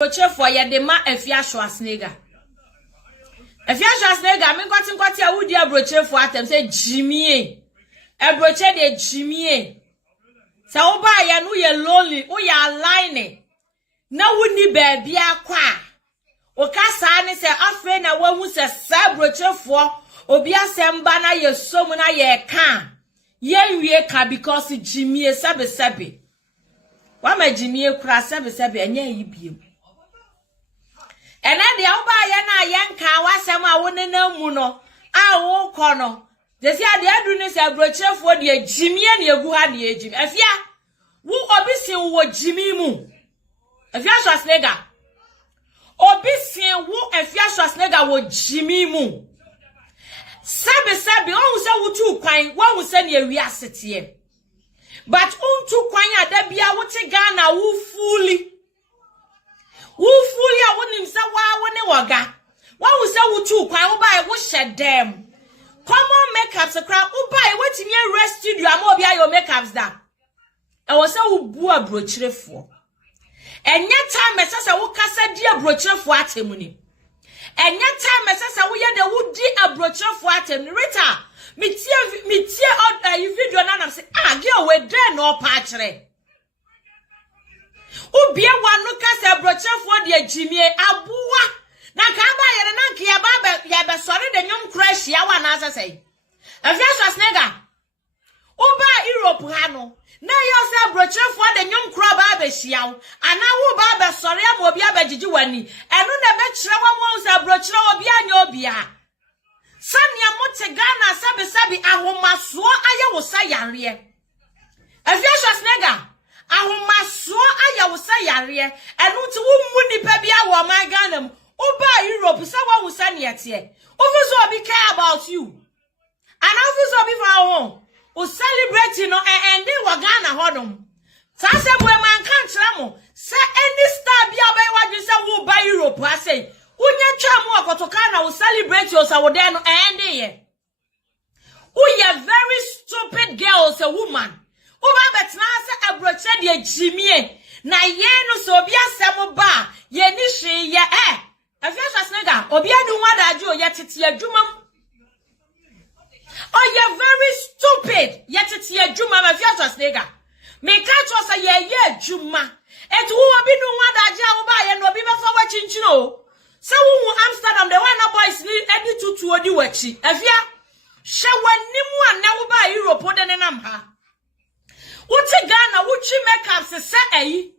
Abrokyirefo ye de ma Afia Schwarzenegger. Afia Schwarzenegger me kwati awudi Abrokyirefo atem say Jimmy. Abrokyire de Jimmy. Sa wo ba ya no ye lonely, wo ya align. Na wuni baabi akwa. O ka sa ne se afa na wahu se sa Abrokyirefo obi asemba na ye som na ye ka. Ye nwie ka because Jimmy sabe. Wa ma Jimmy kura sabe anya yi biem. Ena de oba ye na yenka wasem a wone na mu no a wo kọ no de sia de adu ne se Abrokyirefo de Jimmy na egu ha de ejim Afia wo obi sin wo Jimmy mu Afia Schwarzenegger obi sin wo Afia Schwarzenegger wo Jimmy mu sabe o se wo tu kwan wo se ne wi asete but untu kwan ada bia wo te Ghana wo fully a wonim se wa woni woga wa wo se wo tu kwan wo ba wo hye dem common makeups kra wo ba wetimi rest studio am obi ayo makeups da e wo se wo bu Abrokyirefo enya time se wo kasa di Abrokyirefo atemu ni enya time se wo ye de wo di Abrokyirefo atemu Rita mitie video na na se girl we dey no pa kire Ubie wanu kasa Abrokyirefo de Jimmy aboa na ka ba yere na nke ya ba sori de nyom crash ya wa na asese Afia Schwarzenegger uba Europe ha no na ya se Abrokyirefo de nyom kro ba ba hia wo ana wo ba sori am obi abagigi wani eno na be kire wa mo se Abrokyire obi anya obi a sania mote Ghana sabe ahomaso aye wo sa yare Afia Schwarzenegger ahomaso aya wo sa yare enu ti wo mu nipa bia wo man Ghana mu oba Europe sa wa wo sa niete ofiso obi care about you and ofiso obi fa ho o celebrate no ende wo Ghana hodom sa se mo man kan kire mo se any star bia ba wadwe se wo ba Europe asay unye twa mo akotoka na wo celebrate yo sa wo de no ende ye uye very stupid girl as a woman Uba betna se Abrokyire de Jimmy na ye no so obi asem ba ye ni hwe ye Afia Schwarzenegger obi adu wadaje o ye tete adwuma oh ye very stupid ye tete adwuma Afia Schwarzenegger me ka cho say ye adwuma etu wo obi nu wadaje a wo ba ye no obi be fa wachinchi no se wo Amsterdam the one boys ni edi tutu odi wachi Afia hwe wanimu ana wo ba Europe de ne nam ha Uti Ghana wuchi makeups se eyi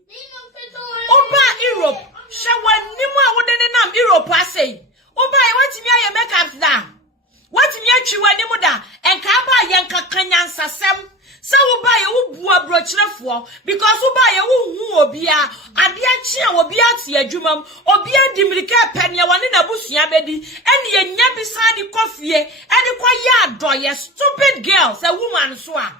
Oba Europe she wanimu a wode ne nam Europe asei Oba e watimi aye makeups da watimi atwi wanimu da enka ba ye nkakanyansa sem se wo ba ye wo bu Abrokyirefo because wo ba ye wo hu obi a ade achi a obi ati adwumam obi adimirika pene wone na busua bedi ene ye nya bisa di kofie ene kwaye adoye stupid girls a woman so a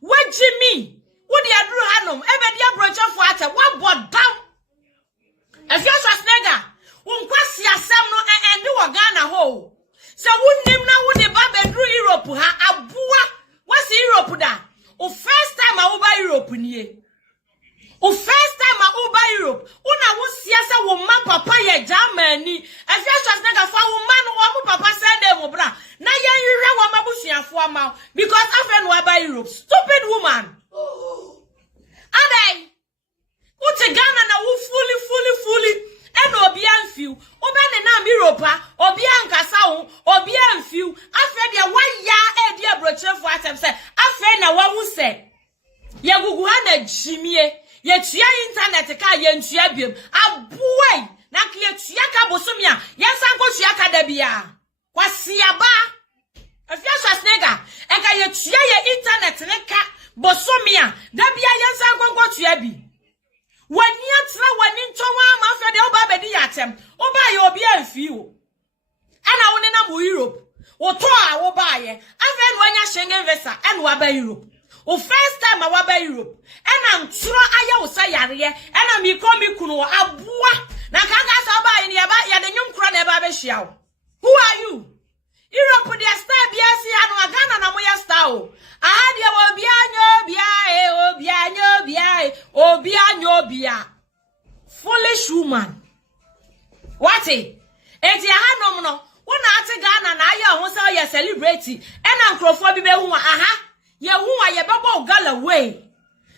What Jimmy? What the adru hanom? Ebe di Abrokyirefo ate wa bodam. Afia Schwarzenegger, kwasi asem no endi wo Ghana ho. Se wunnim na wo de ba bedru Europe ha aboa. Wasi Europe da? O first time a wo ba Europe nie. O first time a wo ba Europe, una wo sia se wo ma papa ye Germany. Afia Schwarzenegger fa wo ma no wo mo papa se dem wo bra. Na yan yire wo ma busuafo ama because afen wo ba Europe. Stupid woman. Adai. Uti Ghana na wo fully. Eno obi anfiu. Oba ne na Europe, obi ankasa wo, obi anfiu. Afen de wa ya di Abrokyirefo atem se. Afen na wa hu se. Ye gugu ha na Jimmy. Ye tua internet ka ye ntua biem. Aboy. Na ke ye tua ka bosomi a. Ye san ko tua ka da bia. Kwasi aba Afia Schwarzenegger enka ye tua ye internet ne ka bosomia da bia ye san gongo tua bi wani atra wani ntonwa ma fe de oba bedi yatem oba ye obi anfi o ana woni na mo Europe wo to a wo ba ye afa no anya Schengen visa ena wa ba Europe o first time a wa ba Europe ena ntro aya wo sa yare ena mi ko mi kunu aboa na kanga sa oba ye ya de nyum kro na ba be hia wo who are you Europe dia star biasi anu Ghana na moya star o dia obi anyo bia obi anyo bia Foolish woman. What it? Eti aha no. Wona ate Ghana na aye ho say ye celebrate e na nkrofo bi be hu aha ye hu ye bebo gala way.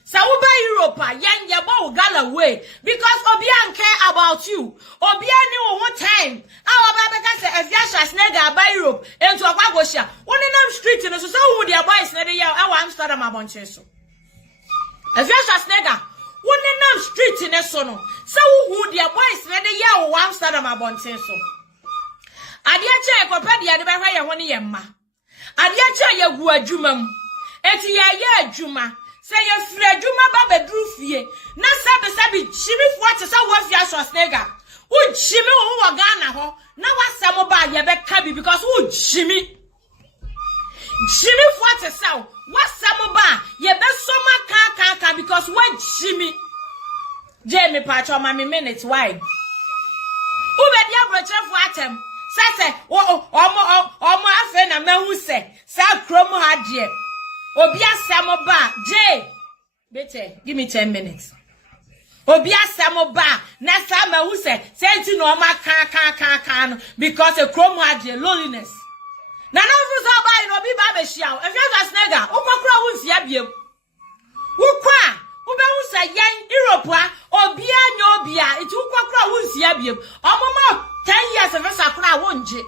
Sa wo ba Europe yen ye bo gala way because obi an care about you. Obi ani wo time. Awa ba be ka say Afia Schwarzenegger ba Europe ento akwa gohia. Woni nam street no so hu dia boys na de ye e wa Amsterdam abonche so. Afia Schwarzenegger woni nam street ne so no so hu dia boys na de ye wa Amsterdam abonche so. Adia che ekopedia de behwa ye ho ne ye mma. Adia che ye gu adwuma mu. Eti ye adwuma. Se ye firi adwuma ba bedru fie. Na sabe chimi fo ate sa wo Afia Schwarzenegger. Wo chimi wo Ghana ho. Na wasem ba ye be ka bi because wo chimi. Chimi fo ate sa wasem ba ye be soma ka because wo chimi. Jamie Pacho ma me minute why? Who be dia Abrokyirefo atem? Say omo afe na mehu se sa krom ha de obi asem ba j bete give me 10 minutes obi asem ba na sa mehu se senti no ma ka no because a krom ha de loneliness na no so ba no obi ba be hia Afia Schwarzenegger ukokora wo mfia biem ukwa ubehu se yan Europe a obi anya obi a iti ukokora wo mfia biem omoma 10 years of sakura wonje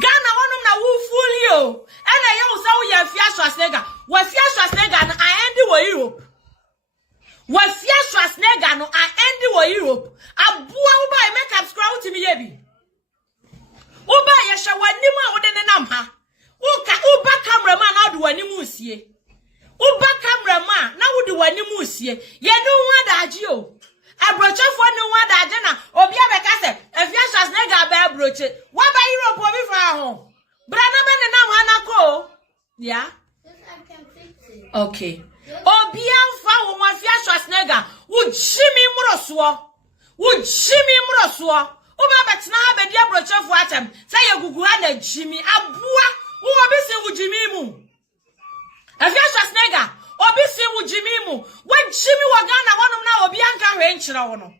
Ghana wonum na wo fulio ena ye wo sa wo ya Afia Schwarzenegger wo Afia Schwarzenegger no aendi wo Europe wo Afia Schwarzenegger no aendi wo Europe abua wo ba makeup scrub utimi ye bi wo ba ye hwe wanim a wo de ne nam ha wo ba cameraman na wo de wanim usie wo ba cameraman na wo de wanim usie ye no hu adaje o Abrokyirefo ni wa da je na obi abeka se Afia Schwarzenegger ba abroche wa ba Europe obi fa ho bra na be ne nam anako yeah okay obi anfa wo Afia Schwarzenegger wo jimi mroso wo ba betena ha be di Abrokyirefo atem se ye gugu ha na jimi abua wo obi se wo jimi mu Afia Schwarzenegger obi si wo jimi mu wa jimi wo Ghana wonum na obi anka hwe nkyere wo no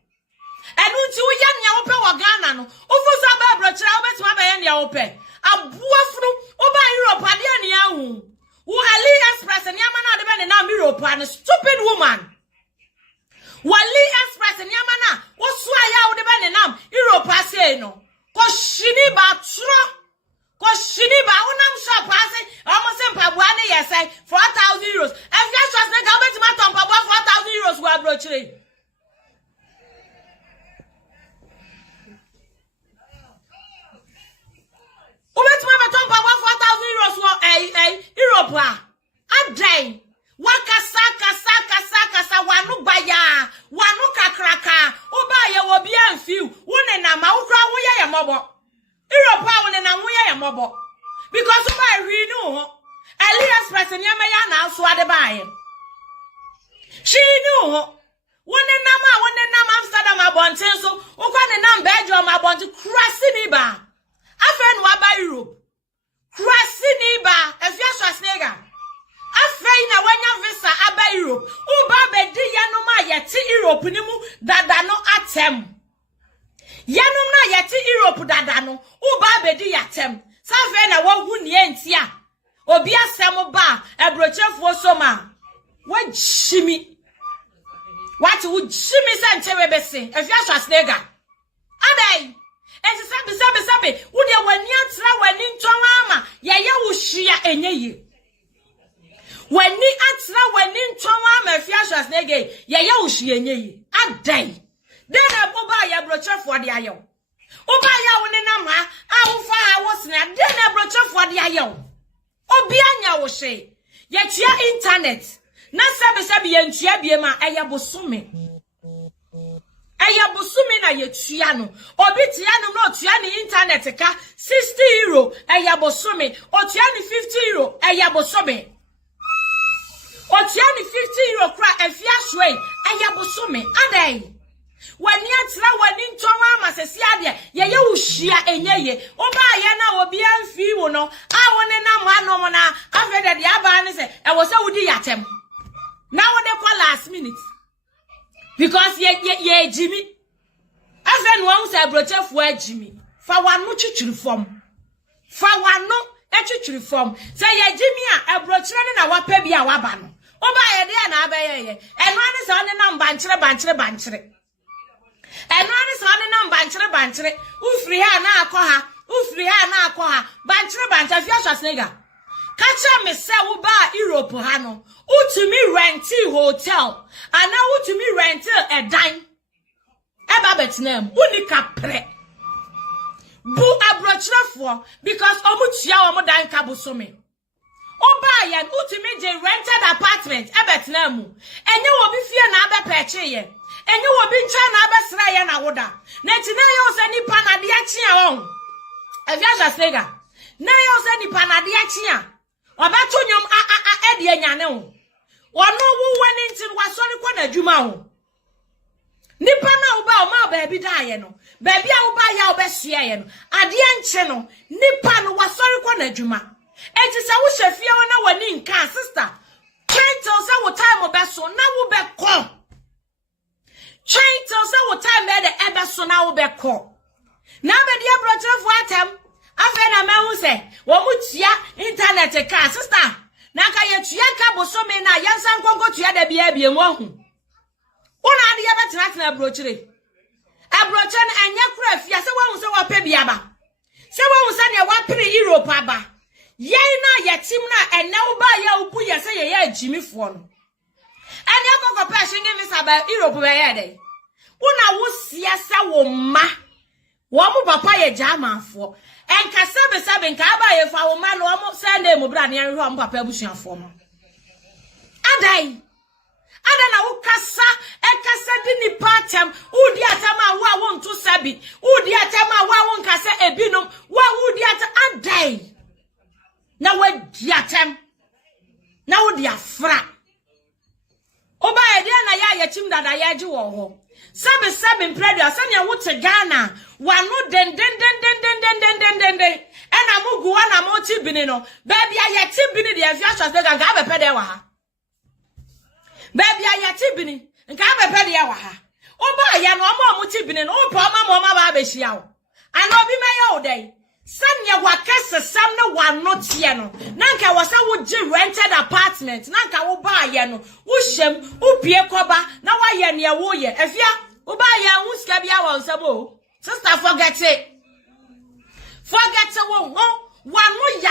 enu nti wo ya nea wo pe wo Ghana no ofu sa ba Abrokyire wo betima ba ya nea wo pe abuafunu wo ba Europe ade ane ahu wo AliExpress ne amana de be ne na Europe an stupid woman wali express ne amana wo so aya wo de be ne na Europe ase no ko shini ba tro ko shini ba unam shop ase almost mpabua ne yesai 4,000 euros Afia Schwarzenegger betima tompabua 4,000 euros wo Abrokyire ubetima betompa 4,000 euros wo Europe adai wakasa wanu baya wanu kakraka oba ye wo bia mfiu wone na ma wokra wo ye mobo Europe wone na wo ye mobo because oba hwi no AliExpress ni amaya na aso ade baaye she no wone nam Amsterdam abonten so wokwa ne nam Belgium abonten krasi ni ba afen wa ba Europe krasi ni ba Afia Schwarzenegger afei na wanya visa aba Europe uba bedi yanum a yeti Europe ni mu dada no atem yanum na yeti Europe dada no uba bedi yatem safe na wahu ni entia obi asem ba Abrokyirefo soma wajimi wati wujimi se nchewe bese Afia Schwarzenegger adai enti sabe wo de wani atra wani ntwa ama ye wo hia enye wani atra wani ntwa ama Afia Schwarzenegger ye wo hia enye adai den aboba ya Abrokyirefo de ayew oba ya wo ne nam ha a wo fa ha wo sena den Abrokyirefo de ayew obi anya wo hye ye tua internet na sabe ye ntua bie ma eye bosome na ye tua no obi tia no no tua ni internet ka 60 euro eye bosome o tua ni 50 euro eye bosome o tia ni 50 euro kra Afia Schwar eye bosome adai wani atra wani ntoma amasesi ade ye wo hia enyeye oba ye na obi amfi wo no a woni na mo anom na afede de aba ne se e wo se wudi yatem na wo de kwa last minute Because ye Jimmy. Afen won say Abrokyirefo Jimmy. Fa wano chichiri form. Fa wano chichiri form. Say ye Jimmy a Abrokyire na wape bia waba no. Oba ye de na abaye ye. Eno ani se oni na bankyere. Eno ani se oni na bankyere. Ufiri ha na akọ ha. Bankyere Afia Schwarzenegger. Kacha me se wo ba Europe ha no. Utumi renti hotel. Ana utumi renti a dine. Eba betnem unika pre. Bu Abrokyirefo because omutia omo dan kabosome. Oba yan utumi je rented apartment ebetnemu. Enye obi fie na abepeche ye. Enye obi ncha na abesra ye na woda. Na tina ye ose nipa na de achia won. Afia Schwarzenegger. Na ye ose nipa na de achia. Obato nyom ede anyane wo. Ono wo wani ntin wasori kwa na adwuma wo. Nipa na uba o ma baabi da ye no. Baabi a uba ya obesua ye no. Ade anche no. Nipa no wasori kwa na adwuma. Enti se wo hwefie wo na wani nka sister. Train till se wo time obeso na wo be ko. Train till se wo time be de ebeso na wo be ko. Na be de Abrokyirefo atem. Afa na mehu se wo mutia internet ka sister. Na ka ye tua ka bosome na yansan konko tua da bia bia mu ahu. Una ade ya betra Abrokyire. Abrokyire na anya kura afia se wo hu se wo pa bia ba. Se wo hu se ne wa pere Europe aba. Ye na ye tim na ene wo ba ya ubu ye se ye ya jimifo no. Ene akoko pa shinge visa ba Europe be ye dey. Una wo sia se wo ma. Wo mu papa ye Germanfo. Enka sebe nka aba ye fa wo ma no wo sende mu bra ne ye hwo papa abusuafo no. Adai Ada na ukasa di ni patem udi atama wa wonto sabi udi atama wa wonkase ebinom wa udi ata adai na wadi atem na wodi afra oba ede na ya chim dada ya ji wo ho sabi mpredo asanya wote Ghana wano den ena mugu wana moti bini no baby ya tibini de Afia Schwarzenegger ga be pede wa ha baby ya tibini nka bepe de wa ha oba ya no omo tibini no opa oma ba be hia wo ana obi meya wo dai sanya wakase sam ne wano tie no nanka wasa wo gi rented apartment nanka wo ba ya no wo hyem upie koba na wa ye ne wo ye Afia wo ba ya hu sika bia wa nsabo sister forget wo wano ya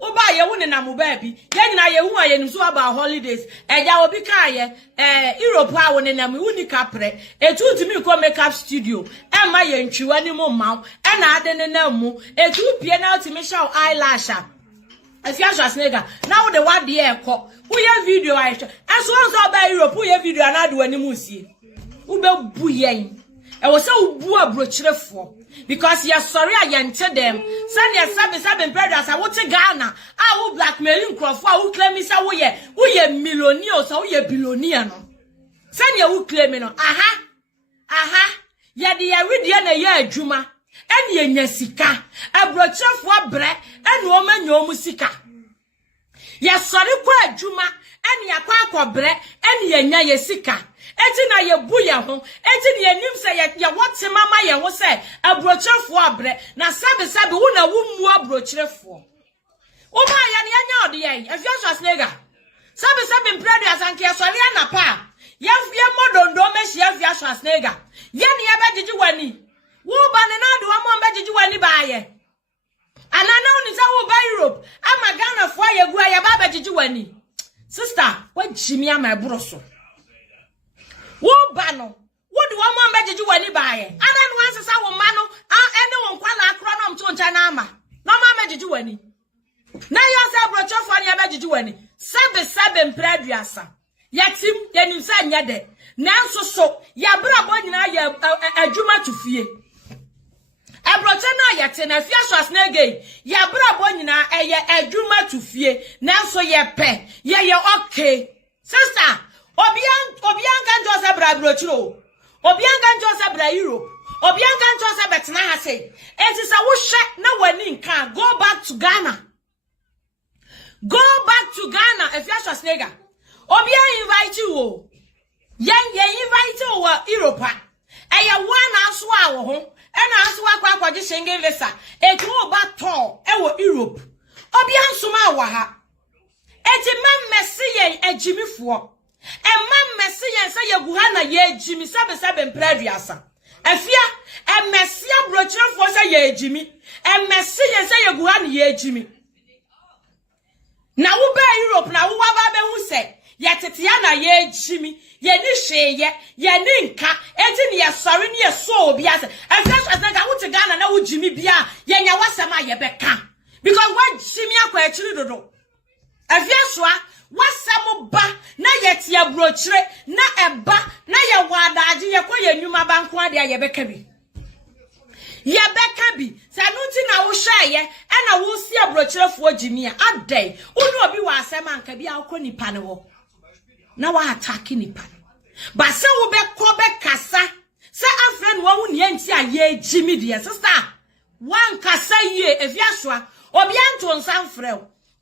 oba ye wo ne na mo ba bi ye nyina ye hu aye nimso about holidays eja obi ka ye Europe a wo ne na mo unika pre etutumi ko makeup studio ema ye ntwiwa ni mo maw e na ade ne na mu etupie na ultimate show eyelasher Afia Schwarzenegger na wo de wade e ko wo ye video a eso so ba Europe wo ye video na ade wani mu sie wo be bu yen e wo se wo bu Abrokyirefo because you sorry I enter them. Send your seven brothers. I want to Ghana. I will blackmailing Crawford. I will claim me say we ye millionaire so we ye billionaire no. Send your who claim no. Aha. Ya di ya read ya na ya adwuma. En ye nya sika. Abrokyirefo bre en wo ma nya omu sika. Ya sorry kwa adwuma en ya kwa akobre en ye nya ye sika. Eti na ye bu ye ho eti ne anim se ye wote mama ye ho se Abrokyirefo abre na sabe wo na wo mu Abrokyirefo wo ba ya ne anya ode ye Afia Schwarzenegger sabe mpredo asanke asori na pa ye modondo meshi Afia Schwarzenegger ye ne ye begigi wani wo ba ne na do mo begigi wani ba ye anana oni sa wo ba Europe ama Ghana fo ye gu ya ba begigi wani sister wa jimi ama ebroso wo ba no wo di wo mo mbejiji wani baaye ana no ansesa wo ma no ene wo nkwala akro no mto ncha na ama no ma mbejiji wani na yo se Abrokyirefo ani mbejiji wani sebe mpraduasa yatim yanim sa nya de nanso so ya brabo nyina ya adwuma tufie Abrokyire na yete na Afia Schwarzenegger ya brabo nyina eye adwuma tufie nanso ye pe ye okay sister Obianga Joseph Abrokyire Obianga Joseph Bra Europe Obianga Joseph betna ha say etisa wo hwe na wani nka go back to Ghana Afia Schwarzenegger Obianga invite you Yen invite over Europe. Eya one aswa wo ho. Ena aswa kwa kwaje Schengen visa. Etu ba to ewo Europe. Obi ansoma wa ha. Eti mam mesi yen ejimifo. Mam mesi yen se yeguha na ye ejimi sabe mpraduasa. Afia mesi Abrokyirefo se ye ejimi. Mesi yen se yeguha na ye ejimi. Na wo ba Europe na wo ba be hu se yetetia na ye ejimi. Ye ni hweye ye ni nka enti ne ye sori ne ye so obi ase Afia Schwarzenegger wo te Ghana na wo jimi bia ye nya wasem a ye beka because what jimi akwa akiri dodo Afia Schwar wasem ba na ye tie Abrokyire na eba na ye wadaje ye koye nnwuma banko ade ye beka bi ye beka bi sanuti na wo hweye e na wo si Abrokyirefo jimi a adai unu obi wa asem anka bia akoni pa ne wo na wa attack nipa ba se wo be ko be kasa se afren wo hu ne nti aye jimi de sister wan kasa ye Afia Schwar obi anto nsan frɛ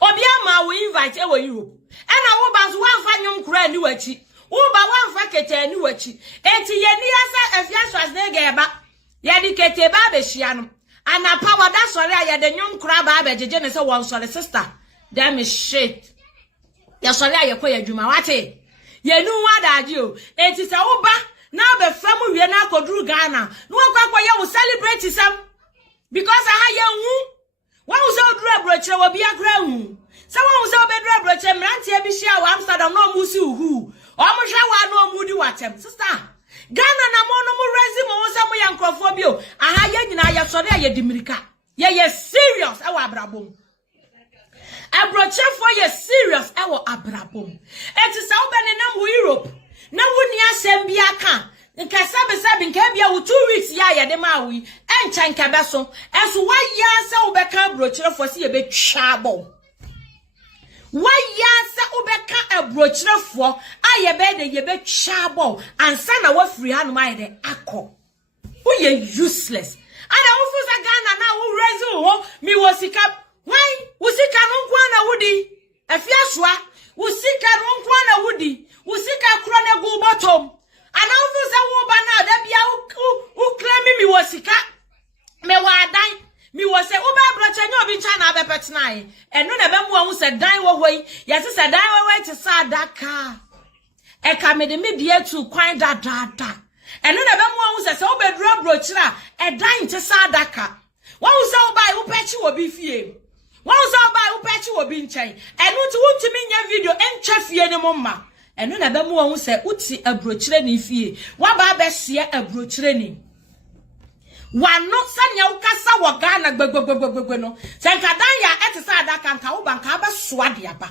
obi ama wo invite e wo Europe e na wo ba so wan fa nyum kura ni wachi wo ba wan fa kete ni wachi enti ye ni asa Afia Schwarzenegger ba ye di kete ba be hia no anapa wada sori a ye de nyum kura ba be jeje ne se won sori sister damn shit ya sori a ye ko ya dwuma wate ye nu wadaji o enti se wo ba na be fam wie na akoduru Ghana no akwa ye wo celebrate sam because aha ye hu wan wo se oduru Abrokyire wo bia kra hu se wan wo se obeduru Abrokyire mrantie bi hia wa Amsterdam no mu si hu o mo hwa wa no mu di watem sister Ghana na mo no mu resume wo se mo ya nkrofo bi o aha ye nyina ye sori a ye dimirika ye serious e wa abrabom Abrokyirefo ye serious ewo abrabom eti sa wo bene na wo Europe na wo ni asem bia ka nka sabe nka bia wo 2 weeks ya ye de ma wi encha nka be so enso wa ya se wo be ka Abrokyirefo se ye be twabo wa ya se wo be ka Abrokyirefo aye be de ye be twabo ansa na wo free hanu ma ye de akọ wo ye useless ana wo fu sa Ghana na wo raise wo mi wo sika why usika no kwa na wudi Afia Schwar usika no kwa na wudi usika kro na gu bottom ana ufu se wo ba na da bia u claim mi wasika me wa dan mi wo se u ba Abrokyire nya obi ncha na abepetnai eno na be mu hu se dan wo hoi yesi se dan wo ti sa daka e ka me de me bia tu kwan da eno na be mu hu se wo be duru Abrokyire e dan ti sa daka wo hu se wo ba u pechi wo bi fie wan so ba wo pechi wo bi nchen enu ti wuntumi nya video entwa fie ne momma enu na be mu won se uti Abrokyire ni fie wa ba be hye Abrokyire ni wano sanya ukasa wo Ghana gbegbegbegbegbe no se nka dan ya etisa adaka nka wo banka ba soa de aba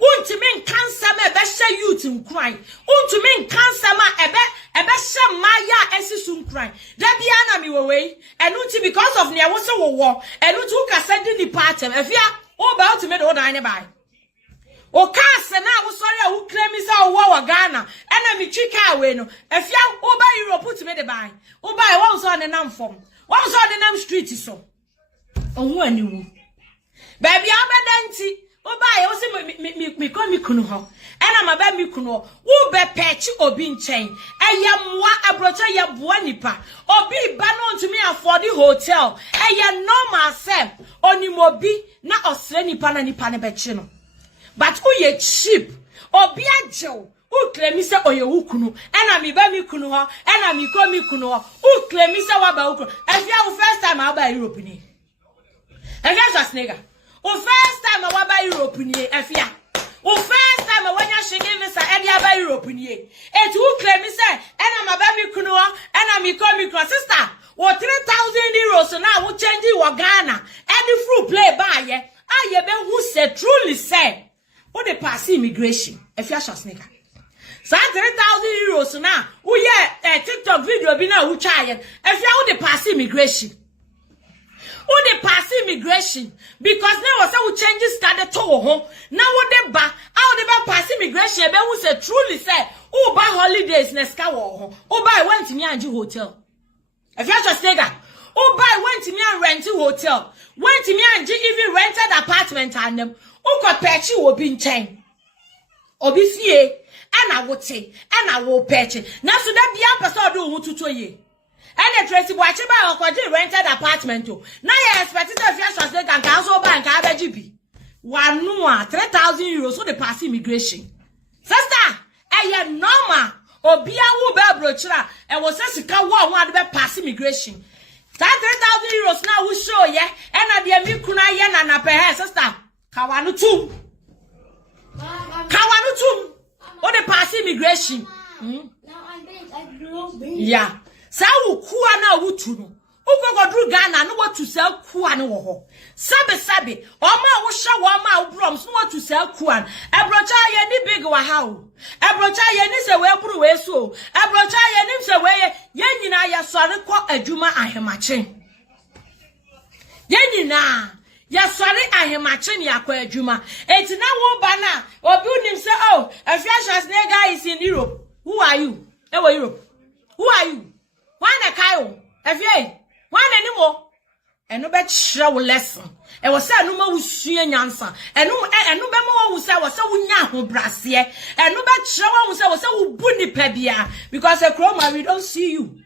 untumi nkansa ma be hye youth nkran untumi nkansa ma ebe hye maya esisu nkran da bia na mi wowei enu ti because of ne wo se wo enu ti ukasa di ni pattern Afia o ba ultimate do dan ne bai o ka se na wo sori a wo claim say wo Ghana ena mi twika we no Afia o ba Europe ultimate de bai o ba wo so ne nam fom wo so de nam street so ohun aniwu ba bia abedanti oba ye o se mi ko mi kunu ho ena ma ba mi kunu wo be pechi obi nchen eye moa Abrokyire ye boa nipa obi ba no ntumi afford hotel eye normal self onimobi na osre nipa na nipa ne bechi no but who ye cheap obi ajew who claim say oye wukunu ena mi ba mi kunu ho ena mi ko mi kunu ho who claim say wa ba wukunu Afia wo first time aba Europe ni Afia Schwarzenegger o first time I waba Europe ni Afia. O first time I wanya Schengen visa e dia ba Europe ni e. Et who claim say ena ma ba mi kunu ena mi ko sister. Wo 3,000 euros na wo change wo Ghana. Any fruit play ba ye. Aye be who say truly say. Wo dey pass immigration. Afia Schwarzenegger. So 3,000 euros na wo ye TikTok video bi na wo twa ye. Afia wo dey pass immigration. Who they pass immigration because now was how changes started to home. Now what they ba how they ba pass immigration be who say truly say who buy holidays neska wo who buy went to me and hotel. Afia Schwarzenegger who buy went to me and rent hotel went to me and even rented apartment and them who could pechi obi nchen obi fie ana wote ana wo peche na so da bia person do hu tutu ye ene Tracy Boachi ba okoji rented apartment o na ye expect to Afia Schwarzenegger kan so bank abeji bi wanu a 3,000 euros so the pass immigration sister eye normal obia wo be Abrokyire e wo se sika wo ho ade be pass immigration 3,000 euros na wo show ye ena de mi kuna ye na na pe he sister kawanu tum o de pass immigration yeah sa wo kuwa na wo tu no ugogodru Ghana no watu sa kuwa ne wo ho sabe oma wo hye wo ma wo brom so watu sa kuwa Abrokyire ye ni big wa ha o Abrokyire ye ni se we buru we so Abrokyire ye ni se we ye nyina ya sore kọ adwuma ahemache ye nyina ya sore ahemache ni akọ adwuma enti na wo ba na obi unim se oh Afia Schwarzenegger is in Europe. Who are you? Ewo Europe. Who are you? Wana kayo Afia wana ni mo eno be kire wo lesson e wo se anu ma wusua nyansa enu be mo wo se wo se wunya ho brase enu be kire wo se wo bu ni pa bia because ekroma we don't see you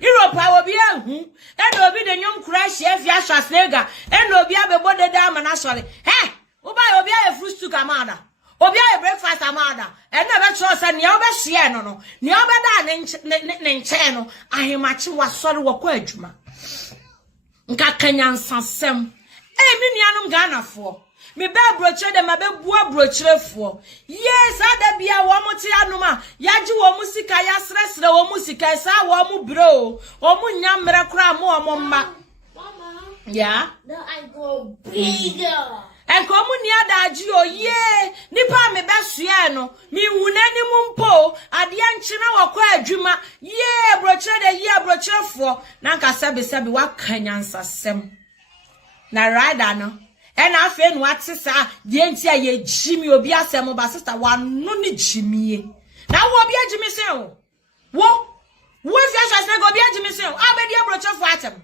Europe I will be hu eno obi de nyom crash Afia Schwarzenegger eno obi abebo de da mana sori he wo ba obi a fruit to kamada obi a breakfast amada eno be kire se ne obe hye no ne obe da ne nche no ahemachi wasori wo kwa adwuma nka kanyansansem me nuanom Ghanafo me be Abrokyire de ma be bu Abrokyirefo yes ada bia wo mo ti anoma yaji wo mu sika ya sresre wo mu sika sa wo mu bro wo mu nyamre kra mo mma yeah now I go bigger enko mu ni adaji o ye nipa me be sua no mi wunani mu mpo ade ankyina wo kwa adwuma ye Abrokyire de ye Abrokyirefo na nka sabe wa kanyansasem na rada no ena afa nu atisa de enti aye jimi obi asem ba sister wa no ni jimie na wo obi ajimi se o wo Afia Schwarzenegger obi ajimi se o abedi Abrokyirefo atem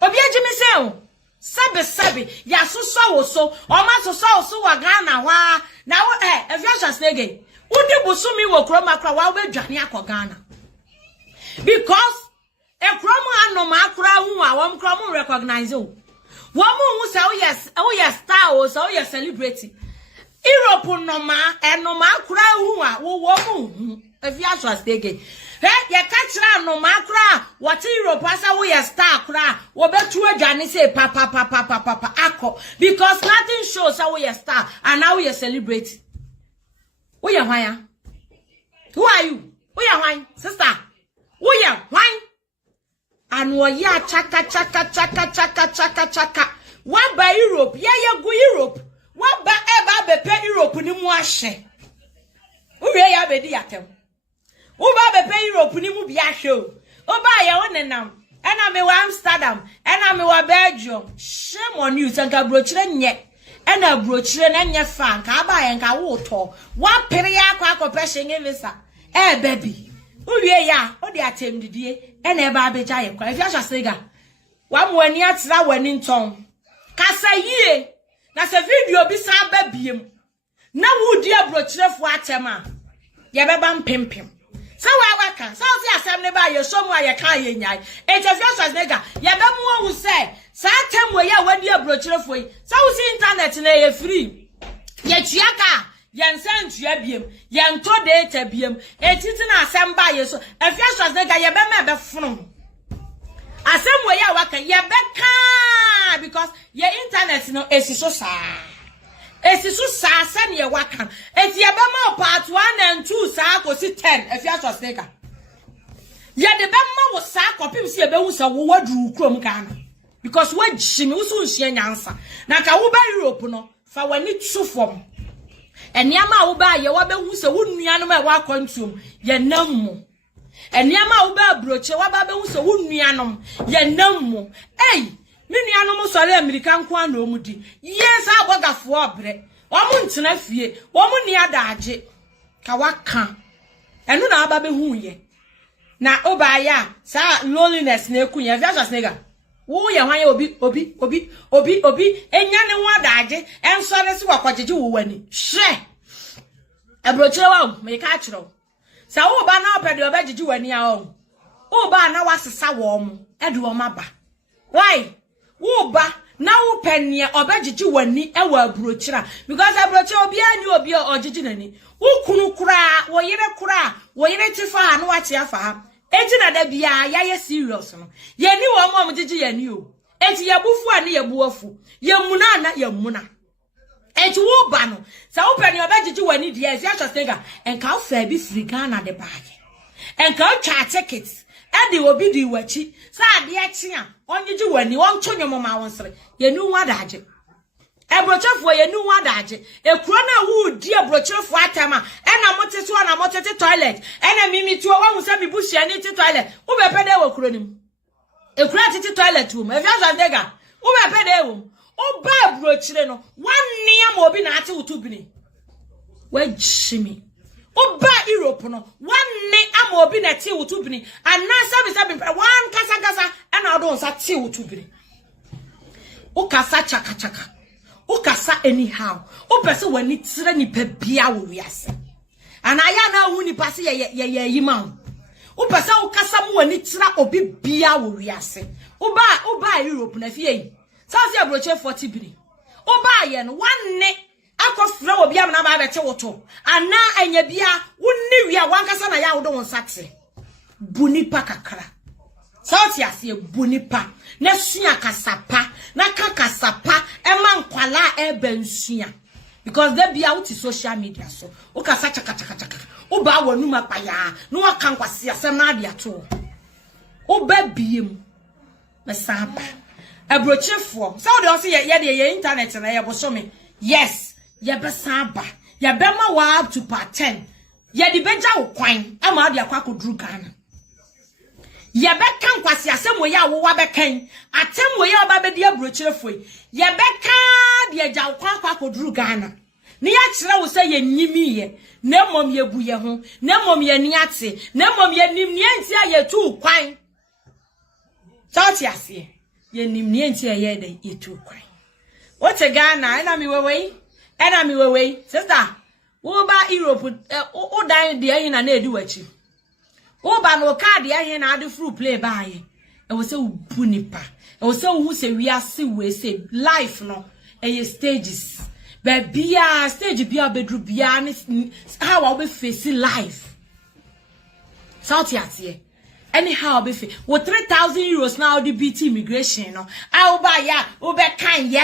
obi ajimi se o sabe ya so wo so o ma so wa Ghana wa na wo Afia Schwarzenegger udi busumi wo kroma kra wa obedwane akọ Ghana because e kroma anoma akra hu a wo kroma recognize o wo mu hu say oh yes star o so yes celebrity Europe noma enoma akra hu a wo mu Afia Schwarzenegger ye kachira anoma akra what Europe asa wo yes star akra wo betu adwane say papa akọ because nothing shows how we star and now we celebrate. Who ya hwan? Who are you? Who ya hwan? Sister. Who ya hwan? And wo ya chaka. What by Europe? Yeah, go Europe. What by eba bepe Europe ni mu ahye. Who ya bedi atem? Who ba bepe Europe ni mu bi ahye o. Oba ya wonenam. Ena me wa Amsterdam, ena me wa Belgium. Shame on you, sanka Abrokyire nye. Ena Abrokyire na nye fa nka aba ye nka wo to. Wa pere ya akọ peshen visa. Baby. Uwie ya, o de atem didie. Ena eba abeja ye kwa. Afia Schwarzenegger. Wa mu ani atira wani nton. Kasa yie. Na se video bi sa ba biem. Na wo di Abrokyirefo atema. Ye beba mpempem. So we waka so see asem ne ba ye so mu aye kan ye nyai Afia Schwarzenegger ye be mu hu say sa tem we ya wadi Abrokyirefo yi so we see internet na ye free ye tuaka ye nsan tua biem ye nto data biem etiti na asem ba ye so Afia Schwarzenegger ye be me be funu asem we ya waka ye be kan because ye internet no esi so sa Esisu sa sen ye wakan. Eti ye bema part 1 and 2 sa kosi 10 Afia Schwarzenegger. Ye de bema wo sa kopim si ye be hu sa wo wadru krom Ghana. Because we jimi wo so nhie nyansa. Na ka wo ba Europe no fa wani tu fom. Eniama wo ba ye wo be hu sa wo nuanom e wa kwantuom ye nammo. Eniama wo ba Abrokyire wo ba be hu sa wo nuanom ye nammo. Mini anu sole American kwa na omudi yes abogafo obre omu ntena fie omu ni adaje ka waka enu na aba be hu ye na oba ya sa loneliness na ekunye Afia Schwarzenegger wo ye hwan ye obi enya ne ho adaje ensore se wakojeje wo wani hwe Abrokyire me ka kyerɛ. Sa wo ba na opede obegigi wani a o. Wo ba na wasesa wo mo, e de wo maba. Why? Wo ba na wo penie obegigi wani e wa abrokyire because abrokyire obi ani obi ogigi nani. Wo kunu kura, wo yire tifa na wa tia fa. Enti na da bia ya ye serious no. Ye ni wo mo gigi yani o. Enti ye bufu ani ye buafu. Ye muna na ye muna. Enti wo ba no. Sa wo penie obegigi wani dia Afia Schwarzenegger enka wo fa bi free Ghana de bag. Enka wo twa tickets. E de obi di wachi. Sa ade achi a ongigi wani won to nyomo ma won sere. Ye nu wa daje. Abrokyirefo ye nu wa daje. Ekuro na wo di abrokyirefo atama. E na mote so na mote toilet. E na mimi tuo wa hu se mi buhia ni ti toilet. Wo be pede wo kuro nim. Ekuro ti toilet wo. Afia Schwarzenegger. Wo be pede wo. O ba abrokyire no. Wanne am obi na ate utubini. We jimi. O ba Europe no. Wanne am obi na te utubini. Ana sabi wan kasa e na do nsa te utubini. O kasa chaka. Ukasa anyhow. Upese wani tire ni pe bia wo wiase. Ana ya na hu ni pase ye yima. Upese ukasa mu wani tire obi bia wo wiase. Uba Europe na fie yi. South Abrokyire 40 bini. Uba ye no wanne akofra obi am na ba bete woto. Ana anya bia wonni wi a wankasa na ya wo do wonsate. Bunipa kakra. South Asia bunipa. Na suya kasapa na kakasapa ema nkwala ebensuya because they be out in social media so o kasa chaka o ba wanu mapaya no aka nkwase asem na ade ato o ba biem na sapa Abrokyirefo so de o se ye internet na ye boso me yes ye be saba ye be ma wa up to part 10 ye di beja wo kwan ama ade akwa koduru Ghana. Ye be kan kwase asem wo ya wo wa be kan atem wo ya ba be di Abrokyirefo ye be kan de agya kwa koduru Ghana ne ya kire wo se ye nyimi ye na mom ye bu ye ho na mom ye ni ate na mom ye nim ne antia ye tu kwan sauti ase ye nim ne antia ye de ye tu kwan what Ghana na mi wewe sister wo ba Europe o dan de yin na edi wachi wo ba no card ya he na ade free play ba ye e wo se bunipa e wo se hu se wiase we se life no e stages ba bia stage bia bedru bia ni how we face life South Asia anyhow be face wo 3,000 euros now the BT immigration no a wo ba ya wo be kan ye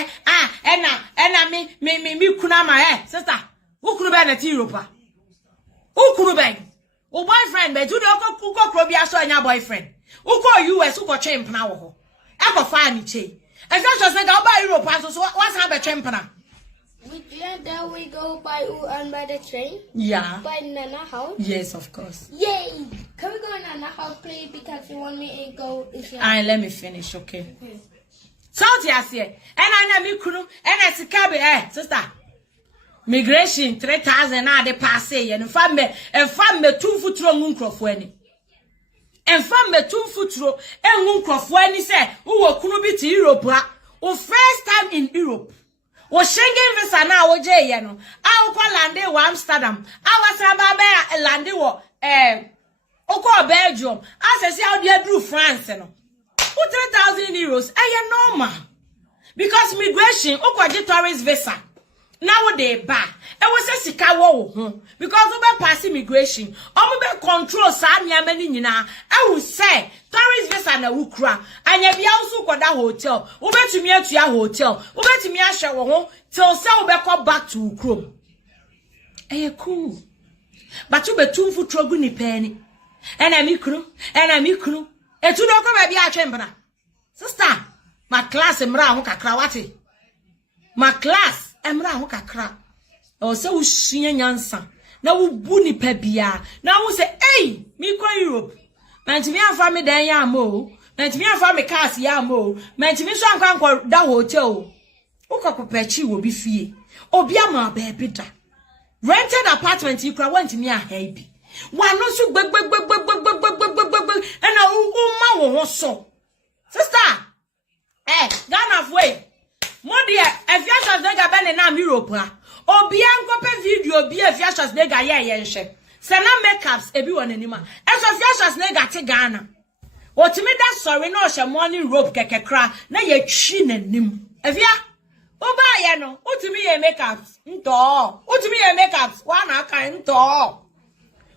ena me kuna ma sister wo kunu ba na ti Europe wo kunu ba o boyfriend be do the ukokro bia so anya boyfriend uko US uko chempna wo ho akọfa ni che Afia Schwarzenegger go by Europe so what's have a chempna There we go by the train. Yeah. By Nana house. Yes, of course. Yay! Can we go in Nana house, please? Because you want me to go. Alright, let me finish, okay? South Asia, and I me kunu, and I sikabe, sister. Migration 3,000 na de passe and femme 2 futuro nkrofo ani en femme 2 futuro en nkrofo ani say wo kunu bi ti Europe a o first time in Europe wo Schengen visa na wo je ye no a wo kwa lande wo Amsterdam a wo sra ba ba lande wo o ko Belgium a se how dey do France no 3,000 euros normal because migration o kwa tourist visa now they ba e was a sika wo ho because we be pass immigration o be control sa niam ani nyina I will say tourist visa na wukura anya bia usu koda hotel wo betumi atua hotel wo betumi ahwe wo ho till say we be come back to ukrom cool but you be too fu trogu ni pani ena mi kru etu do ko ba bia atwempana sister my class mra ho kakra wate my class emra ho kakra o se wo hia nyansa na wo bu ni pa bia na wo se mi ko Europe mentimi afa me dan ya mo mentimi afa me cars ya mo mentimi so anko da hotel wo ko pepechi wo bi fie obi ama ba bida rented apartment you kra want me a happy one no so gbegbe na ma wo ho so sister Ghana way Modia, Afia Schwarzenegger bene na Europe ha. Obi ankope video bi Afia Schwarzenegger ye nhwe. Se na makeups ebi won anima. Eso Afia Schwarzenegger te Ghana. Otimi da sorry no hye morning robe kekekra na ye twi nanim. Afia oba ye no, otimi ye makeups. Nto. Otimi ye makeups. Wa na aka nto.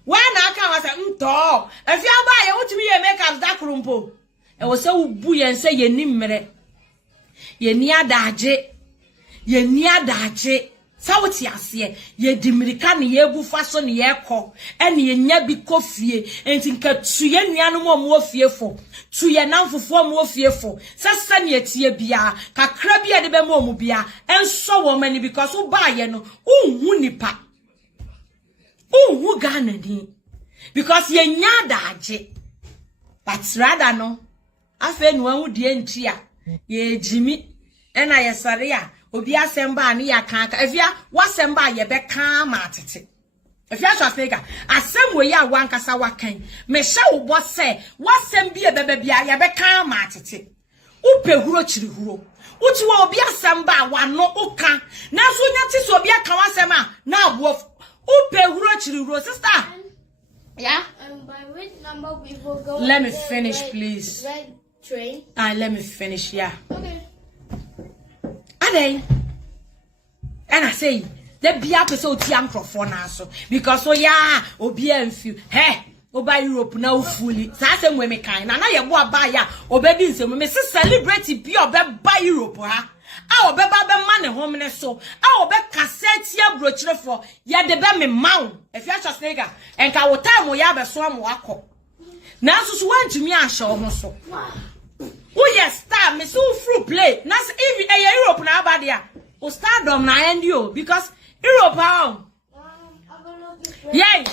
Wa na aka wa se nto. Afia ba ye otimi ye makeups da krumpo. E wo se ubu ye nse ye nimmere. Ye ni adaje. Ye ni adaje. Sawti ase ye dimirika ne ye bufa so ne ye kɔ ene ye nya bi kofie enti nka tuye nuanom omo ofiefo tuye namfofo omo ofiefo sasa ne etie bia kakra bia de be mo omo bia enso wo mani because wo ba ye no unhu nipa unhu Ghana ni because ye nya daage but rather no afa nu anhu die ntia ye jimi ena ye sare a obi asemba ne ya kan Afia wasemba ye be kan matete Afia Schwarzenegger asem we ya wankasa wakan me hye wo bo se wasem bi e bebe bia ye be kan matete upe huro chiri huro uti wa obi asemba wano uka na so nya ti so obi aka wasem a na abo upe huro chiri huro sister. Yeah, by which number we will go? Let me finish please. Red train. Let me finish. Yeah, okay. And I say, the bia person ti microphone aso because so yeah, obi amfi. Hey, oba Europe now fully. Sa asem we me kan na ye bo aba ya, obedi nsem me se celebrate bi obeba Europe ha. A obeba be ma ne home ne so. A obe cassette Abrokyirefo ye de be me maw. Afia Schwarzenegger enka wo time ya be so am wakọ. Na so so wantumi ahye ho so. Oh yes, star me so free play. Na if Europe na aba dia. O stardom na end you because Europe how. Yeah.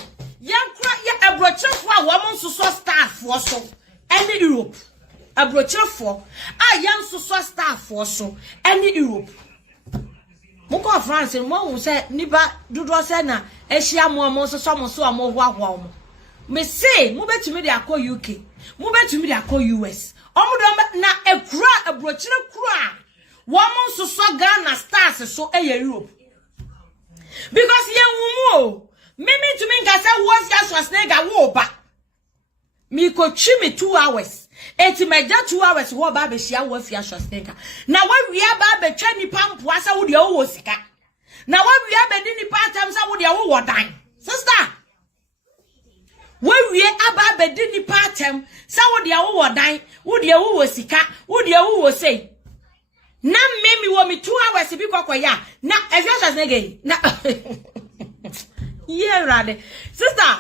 Yan kra ya Abrokyirefo a wo mo so star for so. Any Europe. Abrokyirefo a yan so star for so. Any Europe. Moko France mo hu se niba dodo se na ehia mo so mo so mo ho ahwa mo. Me say mo betumi de akọ UK. Mo betumi de akọ US. Omudo na ekura Abrokyire kura woman so Ghana stars so Europe because ye wumu mimi to me nka say Afia Schwarzenegger wo ba mi ko twi me 2 hours eti meja 2 hours wo ba be hia Afia Schwarzenegger na wa wia ba be twa nipa mpo asa wo de wo sika na wa wia be di nipa atam sa wo de wo dan sister we aba be di nipa atam sa wo de wo dan wo de wo sika wo de wo say na memi wo mi 2 hours bi kokoya na Afia Schwarzenegger na yeah rade sister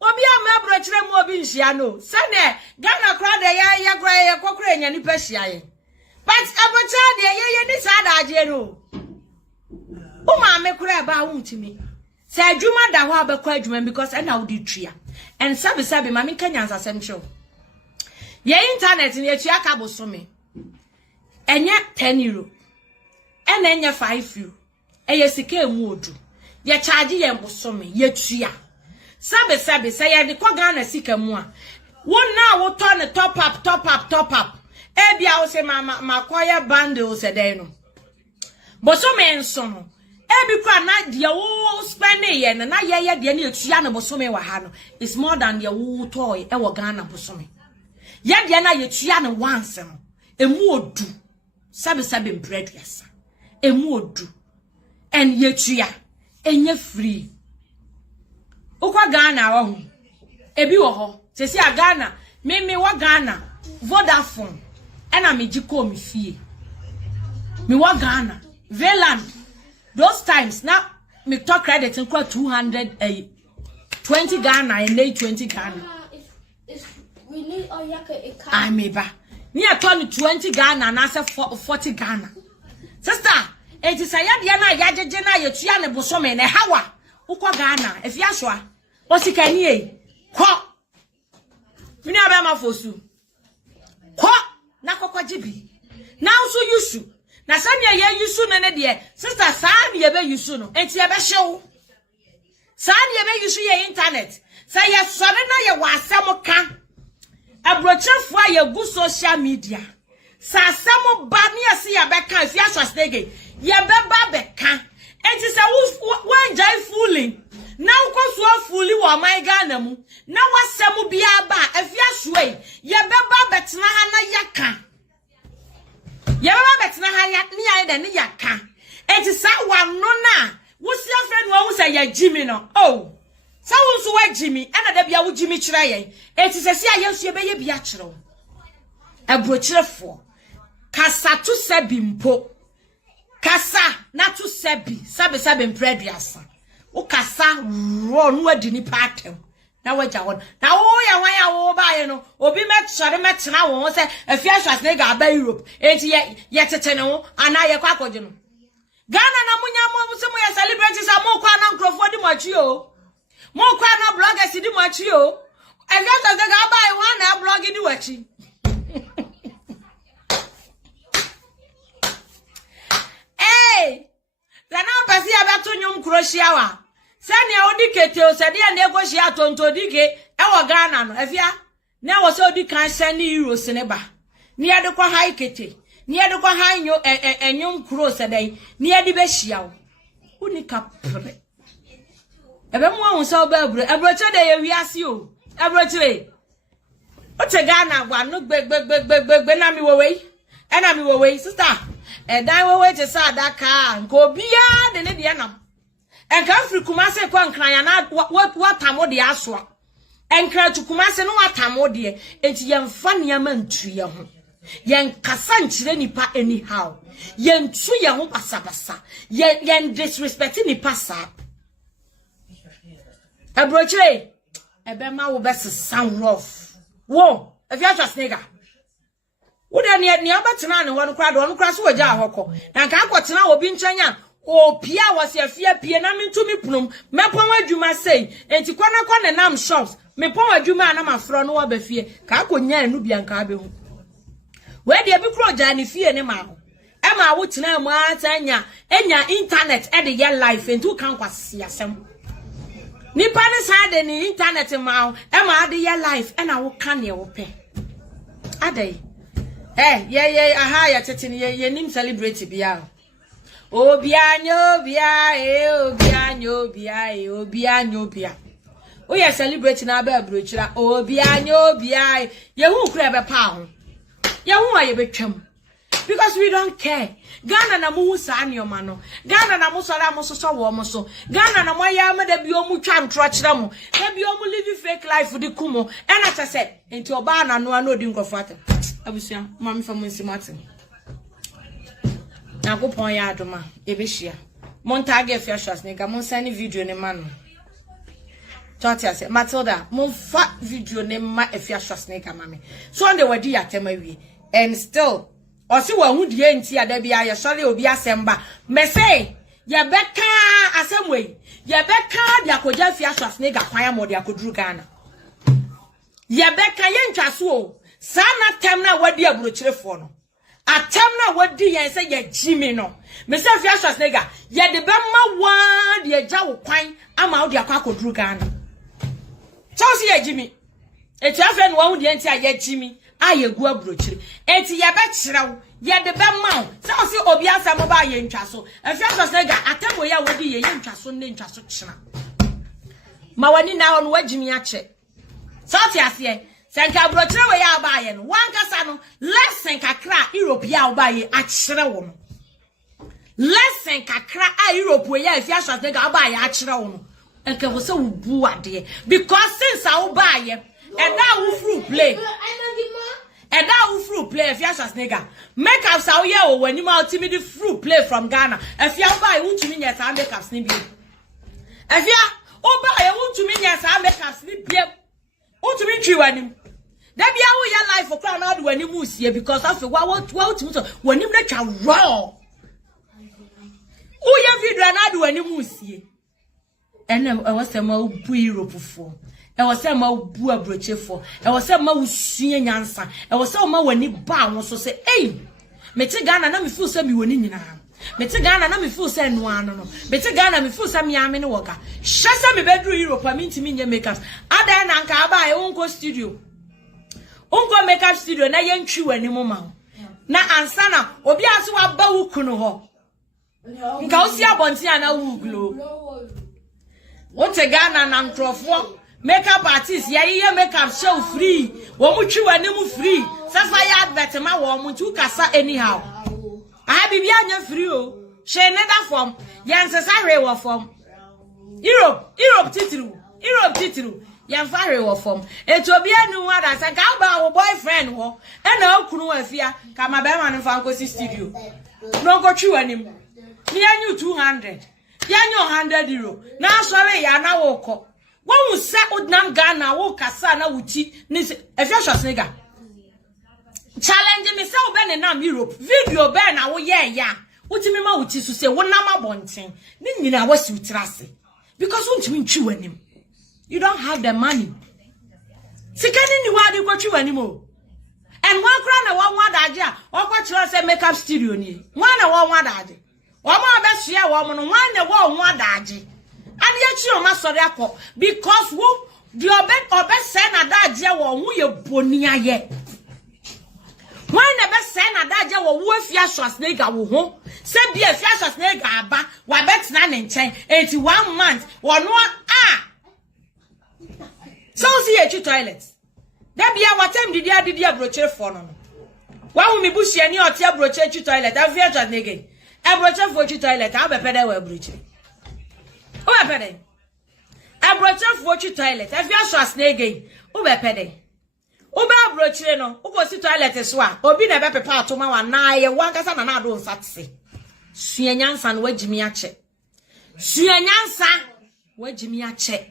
obi am Abrokyire mu obi nhia no sane Ghana crowd ya kra ya kokra nya ni pehia ye but Abrokyire de ye ni sada aje no o ma me kra ba huntimi se adwuma da ho abekọ adwuma because na wo di tria and sabi ma me kanya ansasem show ye internet ni etua ka bosome enye 10 euro ena enye 5 euro eye sika emu odu ye charge ye bosome ye tua sabi say ye de ko Ghana sika mu a wona wo to ne top up e bia wo se ma koye bundle se den no bosome enso no e bi kwa na de wo spend ye na ye de na etua ne bosome wa ha no is more than ye wo toy e wo Ghana bosome ye de na ye tua ne once no emu odu sabi bread yes emu odu en ye tua enye free ukwa Ghana wo ho ebi wo ho sesi a Ghana me wo Ghana Vodafone ena me jiko mi fie me wo Ghana Veland those times now me talk credit in 200 20 Ghana and 20 Ghana we need oyaka I meba ni atoni 20 Ghana na se 40 Ghana sister eti sayade na yajeje na yetua ne bosome ne hawa ukwa Ghana Afia Schwar osikani e ko mini abema fosu ko na kokwajibi na so yusu na sanya ye yusu ne de sister saa ne ye be yusu no enti ye be hyew saa ne ye be yusu ye internet say ye sore na ye wasem ka Abrokyirefo a ye gu social media sa asem ba ne ye se ye be ka Afia Schwarzenegger ye be ba be ka It is a one jai fooling. Now cause fully wa my Ghana mu. Now was some be aba Afia Schwar. Ya beba betna hana yaka. Ya beba betna hana ni yaka. It is a one no na. What's your friend who say ya Jimmy no? Oh. So who so Jimmy and a debia Jimmy try. It is a see I yes ye be biachro. Abrokyirefo. Kasa to sebi mpo. Kasa na to sebi. Sabe mpreduasa. O kasa ro no adi ni patem. Na waja won. Na wo ya wan ya wo ba ye no. Obi metshare metena wo se Afia Schwarzenegger aba Europe. Enti ye tete ne wo ana ye kwa akogye no. Ghana na munya mo se mo ye celebrate sa mo kwa na nkrofo di mo achi o. Mo kwa na bloggers di mo achi o. Afia Schwarzenegger aba ye wan na blog di wachi. Lana pasi abeto nyum krohia wa sani a odikete o sede ya na egohia tonto dike e wo Ghana no Afia na wo se odikan sani euros ne ba ni ade kwa high kete ni ade kwa high nyo enyum kro sede ni ade be hia wo unika pre ebe mo ahun se oba abroche de ye wiase o abroche o te Ghana gwa no gbe na mi wo wei e na mi wo wei sister dan we wait say adaka nko bia de ne de nam enka afri Kumase kwa nkran ya na watamo de asoa enkra tu Kumase no watamo de enti yemfa niam antuye ho yen kasa nchire nipa anyhow yen tu ye ho basabasa yen disrespect nipa sa Abrokyire ebe ma wo best sound rough wo Afia Schwarzenegger Uda ni abatena ne wonu kra do wonu kra so waja ahoko na nka akotena obi nkyanya opia wase afia pie na mentumi punum mepon adwuma sei enti kwana ne nam shops mepon adwuma na mafro no wabafie ka akonya anu bia nka abehu we de bi kro ja ne fie ne ma ho e ma wotena mu atanya enya internet e de ye life enti kan kwase asem nipa ne sa de ni internet ma ho e ma de ye life e na wo kan ye wo pe adai aha ya tete ni ye nim celebrate bia obianyo bia o ya celebrate na ba Abrokyira obianyo bia ye hu kura be pa ho ye hu aye betwam because we don't care Ghana na mu sa anyoma no Ghana na mu so ra mu so wo mu so Ghana na mo ya ma da bi o mu twa ntro kire mu da bi o mu live fake life di kumo e na tese enti oba na no odi nkofo ate abusia mami fa munsi mate na go pon ya adoma e be hia montage Afia Schwarzenegger mon send video ne ma no Chatia say Matilda mon fa video ne ma Afia Schwarzenegger mami so on the wadi atema wie and still osi wa hu die nti ada bia ye sole obi asemba me say ye beka asemwe ye beka dia koja Afia Schwarzenegger kwan amode akoduru Ghana ye beka ye ntwaso o sana tem na wadi Abrokyirefo no atem na wadi yen say ye Jimmy no me say Afia Schwarzenegger ye de be ma wa de agya wo kwan ama wo de akoduru Ghana Chelsea ye Jimmy eti afa no wa hu de nti a ye Jimmy ayegu Abrokyire enti ye be kirew ye de be ma se o si obi afam ba ye ntwaso Afia Schwarzenegger atemo ya wadi ye ntwaso ne ntwaso kira ma wani na ho no wagimi ache sati ase senka Abrokyire we ya ba ye no wankasa no lesson kakra Europe ya ba ye akire wo no lesson kakra a Europe we ya Afia Schwarzenegger ba ye akire wo no enke wo se wo bu ade because since a wo ba ye and now wo fru play and now wo fru play Afia Schwarzenegger make up sa wo ye wo wani ma ultimate fru play from Ghana Afia wo ba ye wuntumi nya sa make ups ni bi Afia wo ba ye wuntumi nya sa make ups ni bi wuntumi twi wani da bia wo ya life for crown na do wani mu sie because of what ultimate wani na twa raw wo ya video na do wani mu sie ene e wose ma bu Europe fo e wose ma bu Abrokyirefo e wose ma usue nyansa e wose ma wani ba wo so se me ti Ghana na me feel se me woni nyina me ti Ghana na me feel se no ano no me ti Ghana me feel se me ame ne woga hwese me bedru Europe a me ntimi nye makeup ada na nka aba e wonko studio unko makeup studio na yentwi wani mu ma na ansana obi aso aba wuku no ho Nka osi abonti ana wuglo. What a Ghana and Crawford makeup artist, yeah, makeup show free. Womu twi wani free. Sasa ya advert ma womu tu kasa anyhow. I be anya free o. She neither form. Yan sasa wa form. Europe titru. Yan fare wa form. Eto bia nu wada sa ka ba wo boyfriend wo. E na okunu afia ka ma be ma no fa nkosi studio. No go twi wani mu. Ni anyu 200. Yanyo €100. Na sorry ya na woko. Won se odnam Ghana wo kasa na wuti ni Afia Schwarzenegger. Challenge me se obe ne nam Europe. Video be na wo ye ya. Wuti me ma wuti so se wonam abonten. Ni nyina wasi utrase. Because wuntimi ntwi wanim. You don't have the money. Sikani ni wadi kwa twi wanim o. And one crown na one wadaje a, okwa kire se makeup studio ni. One na one wadaje. Wama abesua womo no wan na wo nwa daage ade achi o masori akọ because wo the obese na daage wo hu ye boni aye wan na bese na daage wo Afia Schwarzenegger wo ho se bi Afia Schwarzenegger aba wa betina ne nchen 81 months wo no so see echi toilet da bia watem didi Abrokyirefo no wa hu mi buhia ni oti Abrokyire toilet Afia Schwarzenegger Abrokyirefo chi toilet abepede we Abrokyire. O bepede. Abrokyirefo chi toilet Afia Schwarzenegger ubepede. Ube Abrokyire no ukosi toilet so a obi na bepepa atoma wa na ye wankasa na na do nsatse. Suenyansa no wagimi ache. Suenyansa wagimi ache.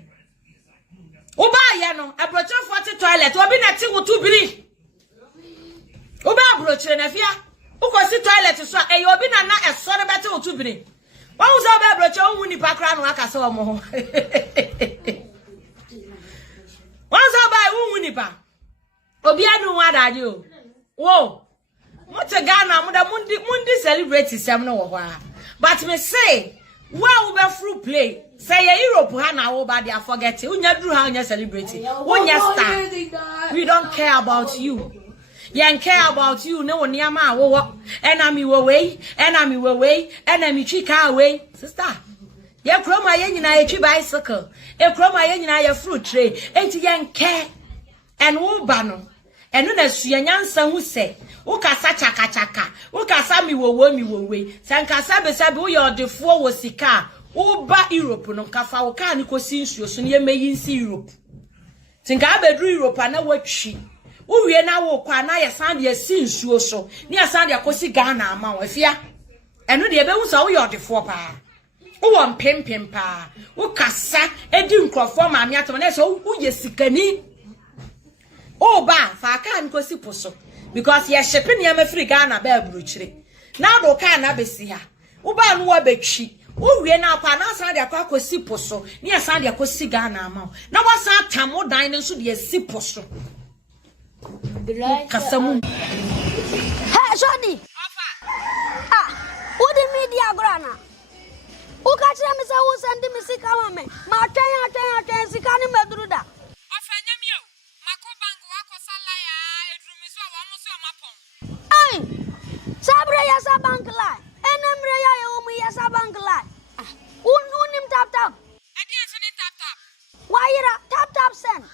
Uba ye no Abrokyirefo chi toilet obi na ti wutu biri. Ube Abrokyire na Afia ukosi toilet so e obi na esore bete otubire won so be Abrokyire ohun ni pakra no aka se omo ho won so ba ohun ni pa obi anu wadaje o wo mo te Ghana mundi celebrate sem no wo ho but me say wa wo be fruit play say ye Europe ha na wo ba dia forget unya duru ha unya celebrate unya star we don't care about you. Yen care about you no niama wo enami we enami chika we sister ye kroma ye nyina ye twi bicycle e kroma ye nyina ye fruit tray enti yen care and wo ba no eno na suanyansa hu se wo kasa chaka wo kasa mi wo we sankasa be sabe wo ye odefo wo sika wo ba Europe no kafa wo ka ni kosi nsuo so ne ye meyi nsi Europe tinka abedru Europe na watwi uwie na wo kwa na ye san de sinsuo so ne asan de akosi Ghana ama wo Afia eno de be hu so wo yodefo pa wo mpempem pa wo kasa edi nkrofo ma me atom na so wo ye sikani o ba fa ka nkosi poso because ye shipping ya mafri Ghana ba Abrokyire na do ka na besi ha wo ba no wa betwi uwie na kwa na asan de akosi poso ne asan de akosi Ghana ama na wasan tamo dan ne so de si poso Kasamu. Hey, Johnny. Who the media grana? Who catch them is who send me sick away? My train, Sikani Madruda. Ofanyamio, Makobangu, Wakosalaya, Drumiso, almost your mapon. Hey, Sabra Yasa Bank line, and Emrea Yomi Yasa Bank line. Unim tap. I didn't tap. Why you tap send?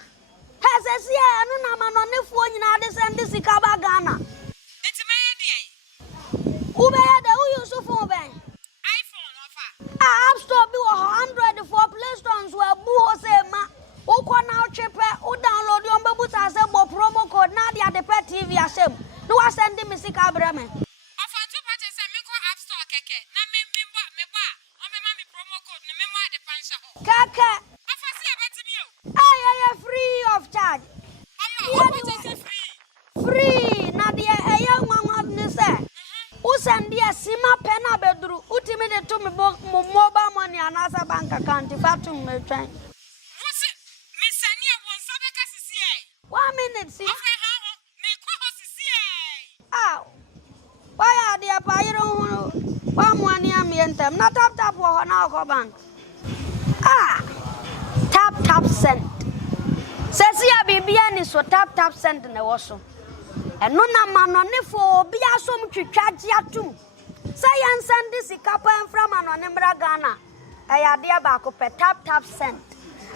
Has a sea, no man on the phone in Addis and the Sikaba Ghana. It's my idea. Who you so phone bank? iPhone offer. App Store be 100 for Play Stones where Boo say ma. Who can now cheaper who download your babu as a promo code Nadia the pet TV as him. No, I send him a sick abraman. Offer 2 patches and make App Store keke. Na me o me mami promo code ne me de pansha ho. Kaka. Offer see about me o. I am free of charge. Free. Nadia, a young one of say. Who send the Sima Pena bedroom? Who timid to me mobile money and as a bank account if I to me train. What's it? Miss Sania won't Sabeka CCA. 1 minute, see. Ow. Why are the Apayro? 1 1 year and them not tap for an alcohol bank. Tap send. Says here be any so tap send in the washroom. And no man on the for be a some to charge ya too. Science and this sika from anonymra Ghana. Ayade ba ko pe tap send.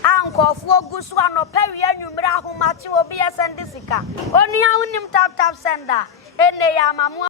Anko fu ogusu anope wi anwumra ahomachi obi send sika. Oni a unim tap sender. Ene ya mamu